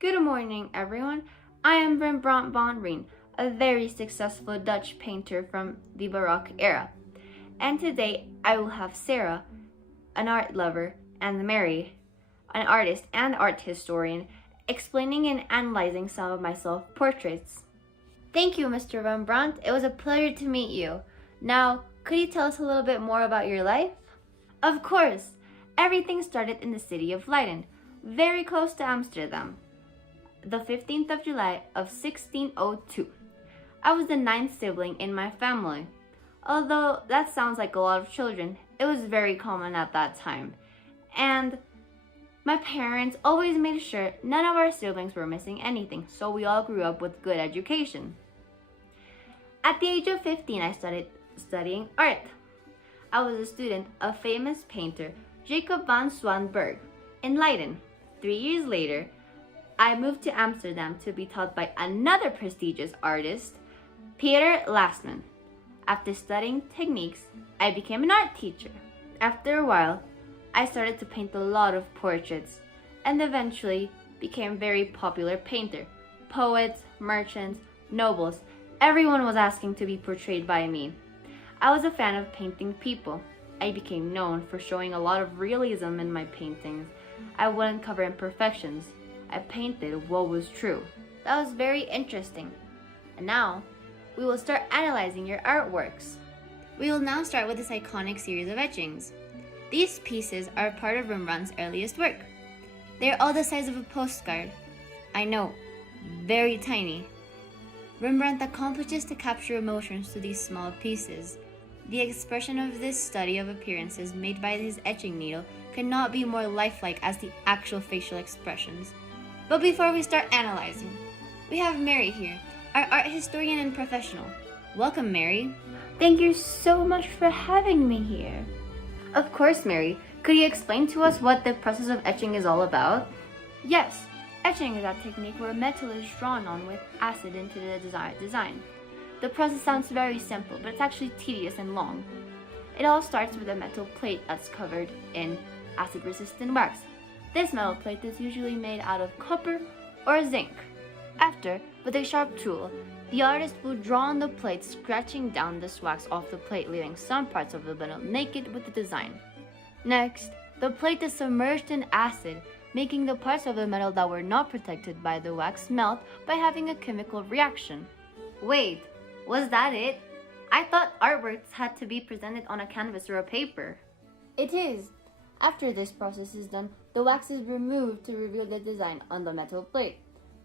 Good morning, everyone. I am Rembrandt van Rijn, a very successful Dutch painter from the Baroque era. And today I will have Sarah, an art lover, and Mary, an artist and art historian, explaining and analyzing some of my self-portraits. Thank you, Mr. Rembrandt. It was a pleasure to meet you. Now, could you tell us a little bit more about your life? Of course. Everything started in the city of Leiden, very close to Amsterdam. The 15th of July of 1602. I was the ninth sibling in my family. Although that sounds like a lot of children, it was very common at that time. And my parents always made sure none of our siblings were missing anything, so we all grew up with good education. At the age of 15, I started studying art. I was a student of famous painter Jacob van Swanberg in Leiden. 3 years later, I moved to Amsterdam to be taught by another prestigious artist, Peter Lasman. After studying techniques, I became an art teacher. After a while, I started to paint a lot of portraits and eventually became a very popular painter. Poets, merchants, nobles, everyone was asking to be portrayed by me. I was a fan of painting people. I became known for showing a lot of realism in my paintings. I wouldn't cover imperfections. I painted what was true. That was very interesting. And now, we will start analyzing your artworks. We will now start with this iconic series of etchings. These pieces are part of Rembrandt's earliest work. They are all the size of a postcard. I know, very tiny. Rembrandt accomplishes to capture emotions through these small pieces. The expression of this study of appearances made by his etching needle cannot be more lifelike as the actual facial expressions. But before we start analyzing, we have Mary here, our art historian and professional. Welcome, Mary. Thank you so much for having me here. Of course, Mary. Could you explain to us what the process of etching is all about? Yes, etching is that technique where metal is drawn on with acid into the desired design. The process sounds very simple, but it's actually tedious and long. It all starts with a metal plate that's covered in acid-resistant wax. This metal plate is usually made out of copper or zinc. After, with a sharp tool, the artist will draw on the plate, scratching down this wax off the plate, leaving some parts of the metal naked with the design. Next, the plate is submerged in acid, making the parts of the metal that were not protected by the wax melt by having a chemical reaction. Wait, was that it? I thought artworks had to be presented on a canvas or a paper. It is. After this process is done, the wax is removed to reveal the design on the metal plate.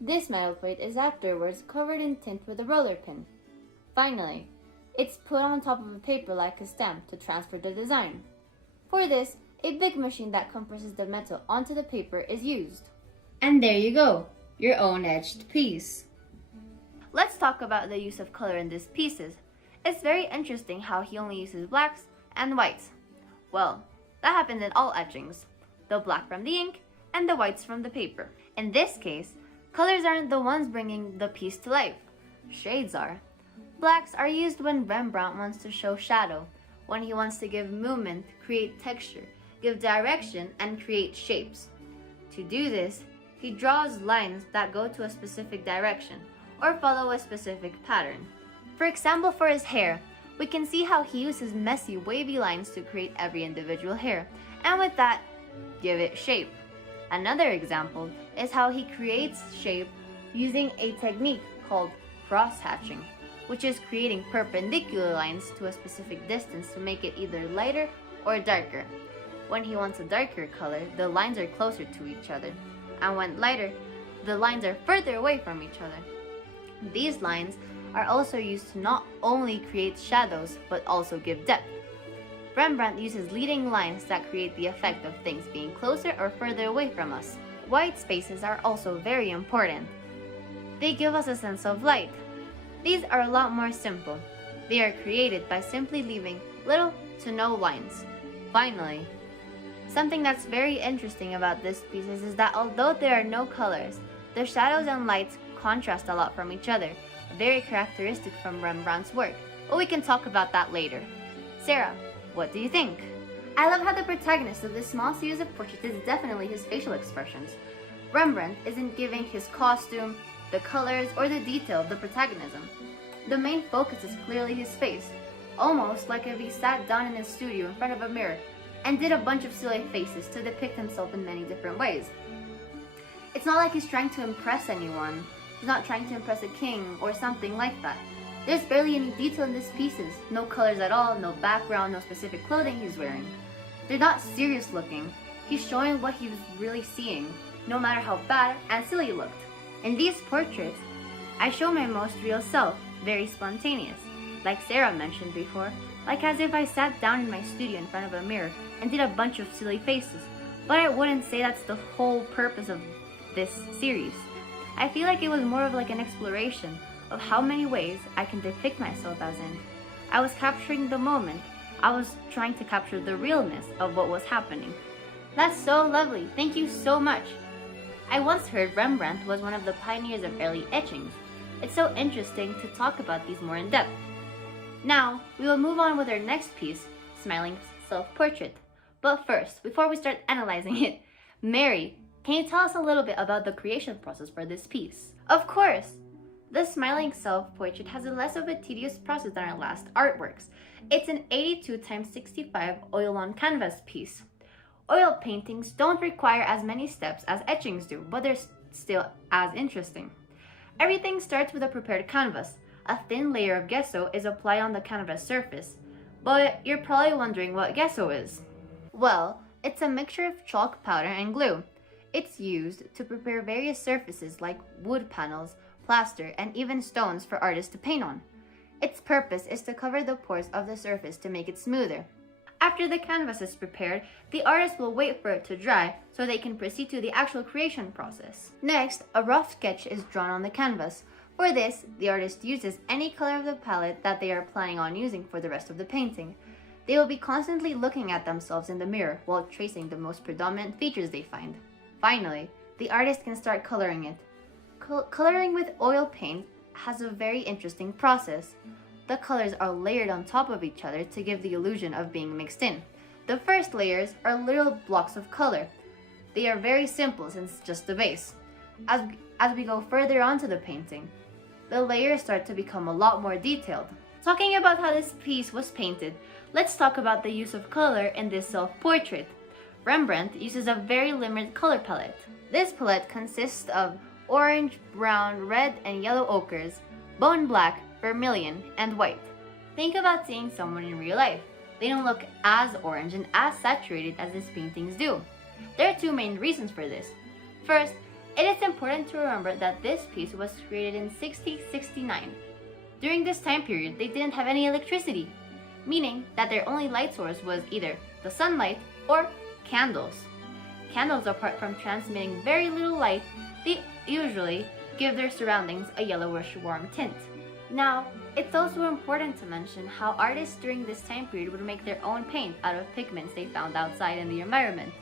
This metal plate is afterwards covered in tint with a roller pin. Finally, it's put on top of a paper like a stamp to transfer the design. For this, a big machine that compresses the metal onto the paper is used. And there you go, your own etched piece. Let's talk about the use of color in these pieces. It's very interesting how he only uses blacks and whites. Well, that happens in all etchings. The black from the ink and the whites from the paper. In this case, colors aren't the ones bringing the piece to life. Shades are. Blacks are used when Rembrandt wants to show shadow, when he wants to give movement, create texture, give direction, and create shapes. To do this, he draws lines that go to a specific direction or follow a specific pattern. For example, for his hair, we can see how he uses messy, wavy lines to create every individual hair, and with that, give it shape. Another example is how he creates shape using a technique called cross-hatching, which is creating perpendicular lines to a specific distance to make it either lighter or darker. When he wants a darker color, the lines are closer to each other, and when lighter, the lines are further away from each other. These lines are also used to not only create shadows, but also give depth. Rembrandt uses leading lines that create the effect of things being closer or further away from us. White spaces are also very important. They give us a sense of light. These are a lot more simple. They are created by simply leaving little to no lines. Finally, something that's very interesting about this piece is that although there are no colors, the shadows and lights contrast a lot from each other, very characteristic from Rembrandt's work, but we can talk about that later. Sarah, what do you think? I love how the protagonist of this small series of portraits is definitely his facial expressions. Rembrandt isn't giving his costume, the colors, or the detail of the protagonism. The main focus is clearly his face, almost like if he sat down in his studio in front of a mirror and did a bunch of silly faces to depict himself in many different ways. It's not like he's trying to impress anyone. He's not trying to impress a king or something like that. There's barely any detail in these pieces. No colors at all, no background, no specific clothing he's wearing. They're not serious looking. He's showing what he was really seeing, no matter how bad and silly it looked. In these portraits, I show my most real self, very spontaneous. Like Sarah mentioned before, like as if I sat down in my studio in front of a mirror and did a bunch of silly faces. But I wouldn't say that's the whole purpose of this series. I feel like it was more of like an exploration of how many ways I can depict myself as in. I was capturing the moment. I was trying to capture the realness of what was happening. That's so lovely. Thank you so much. I once heard Rembrandt was one of the pioneers of early etchings. It's so interesting to talk about these more in depth. Now, we will move on with our next piece, Smiling Self-Portrait. But first, before we start analyzing it, Mary, can you tell us a little bit about the creation process for this piece? Of course! The Smiling Self-Portrait has a less of a tedious process than our last artworks. It's an 82x65 oil-on canvas piece. Oil paintings don't require as many steps as etchings do, but they're still as interesting. Everything starts with a prepared canvas. A thin layer of gesso is applied on the canvas surface. But you're probably wondering what gesso is. Well, it's a mixture of chalk powder and glue. It's used to prepare various surfaces like wood panels, plaster, and even stones for artists to paint on. Its purpose is to cover the pores of the surface to make it smoother. After the canvas is prepared, the artist will wait for it to dry so they can proceed to the actual creation process. Next, a rough sketch is drawn on the canvas. For this, the artist uses any color of the palette that they are planning on using for the rest of the painting. They will be constantly looking at themselves in the mirror while tracing the most predominant features they find. Finally, the artist can start coloring it. Coloring with oil paint has a very interesting process. The colors are layered on top of each other to give the illusion of being mixed in. The first layers are little blocks of color. They are very simple since it's just the base. As we go further onto the painting, the layers start to become a lot more detailed. Talking about how this piece was painted, let's talk about the use of color in this self-portrait. Rembrandt uses a very limited color palette. This palette consists of orange, brown, red, and yellow ochres, bone black, vermilion, and white. Think about seeing someone in real life. They don't look as orange and as saturated as these paintings do. There are two main reasons for this. First, it is important to remember that this piece was created in 1669. During this time period, they didn't have any electricity, meaning that their only light source was either the sunlight or candles. Candles, apart from transmitting very little light, they usually give their surroundings a yellowish warm tint. Now, it's also important to mention how artists during this time period would make their own paint out of pigments they found outside in the environment,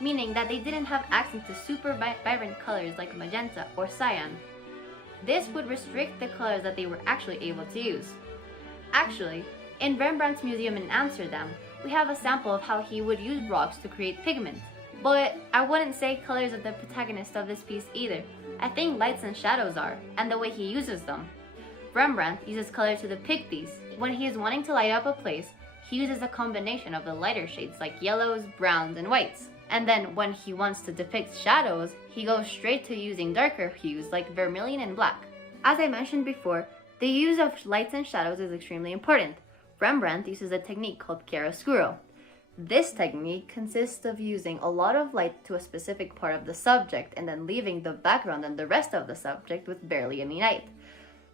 meaning that they didn't have access to super vibrant colors like magenta or cyan. This would restrict the colors that they were actually able to use. Actually, in Rembrandt's museum in Amsterdam, we have a sample of how he would use rocks to create pigment. But I wouldn't say colors are the protagonist of this piece either. I think lights and shadows are, and the way he uses them. Rembrandt uses color to depict these. When he is wanting to light up a place, he uses a combination of the lighter shades like yellows, browns, and whites. And then when he wants to depict shadows, he goes straight to using darker hues like vermilion and black. As I mentioned before, the use of lights and shadows is extremely important. Rembrandt uses a technique called chiaroscuro. This technique consists of using a lot of light to a specific part of the subject and then leaving the background and the rest of the subject with barely any light.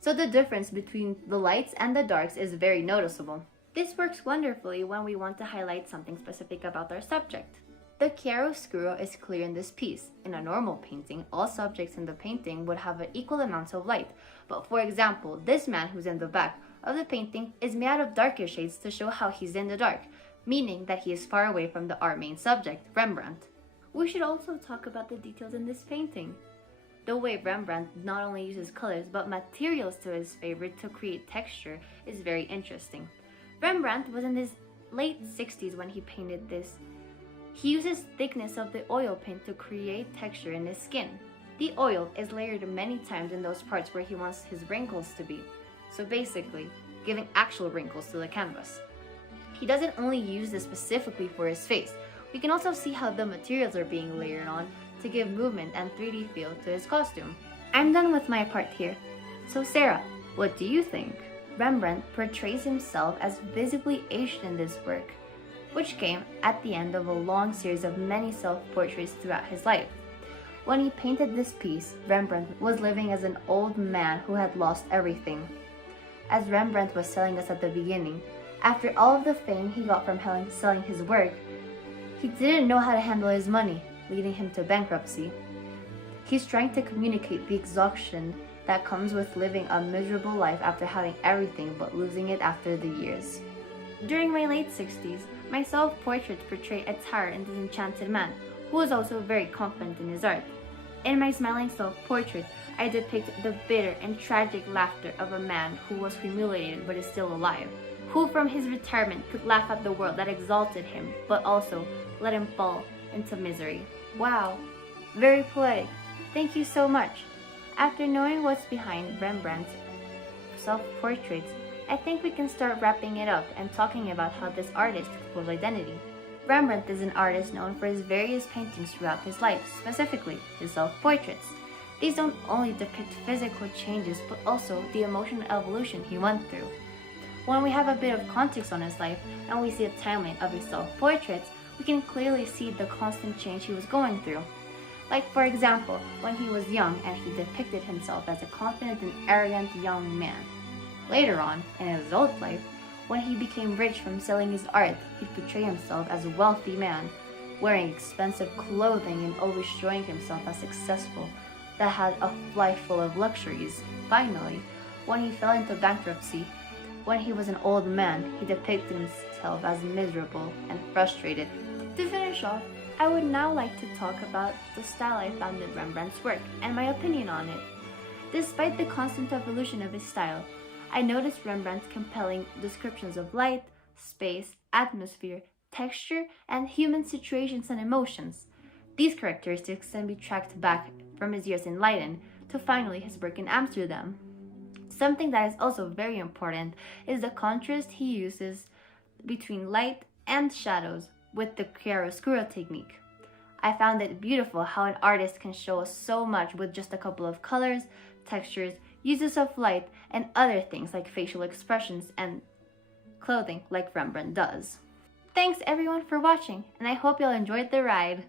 So the difference between the lights and the darks is very noticeable. This works wonderfully when we want to highlight something specific about our subject. The chiaroscuro is clear in this piece. In a normal painting, all subjects in the painting would have an equal amount of light. But for example, this man who's in the back of the painting is made out of darker shades to show how he's in the dark, meaning that he is far away from our main subject, Rembrandt. We should also talk about the details in this painting. The way Rembrandt not only uses colors but materials to his favor to create texture is very interesting. Rembrandt was in his late 60s when he painted this. He uses thickness of the oil paint to create texture in his skin. The oil is layered many times in those parts where he wants his wrinkles to be, so basically, giving actual wrinkles to the canvas. He doesn't only use this specifically for his face, we can also see how the materials are being layered on to give movement and 3D feel to his costume. I'm done with my part here. So Sarah, what do you think? Rembrandt portrays himself as visibly aged in this work, which came at the end of a long series of many self-portraits throughout his life. When he painted this piece, Rembrandt was living as an old man who had lost everything. As Rembrandt was telling us at the beginning, after all of the fame he got from selling his work, he didn't know how to handle his money, leading him to bankruptcy. He's trying to communicate the exhaustion that comes with living a miserable life after having everything but losing it after the years. During my late 60s, my self-portraits portray a tired and disenchanted man who was also very confident in his art. In my smiling self-portrait, I depict the bitter and tragic laughter of a man who was humiliated but is still alive, who from his retirement could laugh at the world that exalted him but also let him fall into misery. Wow, very poetic. Thank you so much. After knowing what's behind Rembrandt's self-portraits, I think we can start wrapping it up and talking about how this artist explores identity. Rembrandt is an artist known for his various paintings throughout his life, specifically his self-portraits. These don't only depict physical changes, but also the emotional evolution he went through. When we have a bit of context on his life and we see a timeline of his self-portraits, we can clearly see the constant change he was going through. Like for example, when he was young and he depicted himself as a confident and arrogant young man. Later on, in his adult life, when he became rich from selling his art, he'd portray himself as a wealthy man, wearing expensive clothing and always showing himself as successful, that had a life full of luxuries. Finally, when he fell into bankruptcy, when he was an old man, he depicted himself as miserable and frustrated. To finish off, I would now like to talk about the style I found in Rembrandt's work and my opinion on it. Despite the constant evolution of his style, I noticed Rembrandt's compelling descriptions of light, space, atmosphere, texture, and human situations and emotions. These characteristics can be tracked back from his years in Leiden to finally his work in Amsterdam. Something that is also very important is the contrast he uses between light and shadows with the chiaroscuro technique. I found it beautiful how an artist can show us so much with just a couple of colors, textures, uses of light, and other things like facial expressions and clothing like Rembrandt does. Thanks everyone for watching, and I hope you all enjoyed the ride.